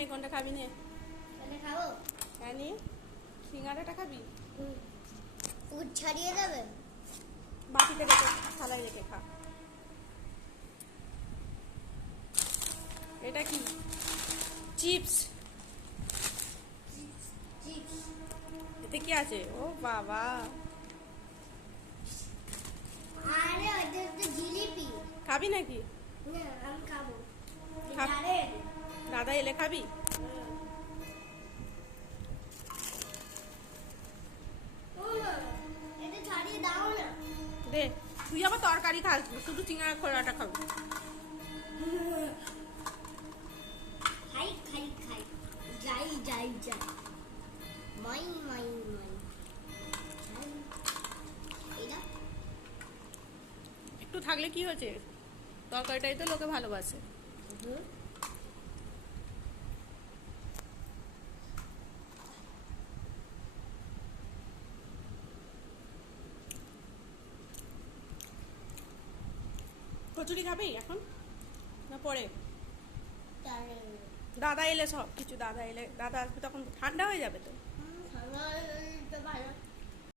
নে কোনটা খাবি নে মানে খাবো হ্যাঁ নি সিঙ্গাড়াটা খাবি ফুড ছাড়িয়ে যাবে বাটিতে রেখে থালায় রেখে খা এটা কি চিপস চিপস এতে কি আছে ও বাবা আরে ওটা তো জিলিপি খাবি নাকি না আমি খাবো খা। আরে দাদা এলে খাবি এটা ছাড়িয়ে দাও না দে তুই আবার তরকারি খাস শুধু চিংড়া খোলাটা খাবি খাই খাই খাই যাই যাই যাই মাই মাই মাই এটা একটু থাকলে কি হয়েছে তরকারিটাই তো লোকে ভালোবাসে কচুরি খাবি এখন না পরে তারে দাদা এলে সব কিছু দাদা এলে দাদা আসবে তখন ঠান্ডা হয়ে যাবে তো ঠান্ডা তো ভালো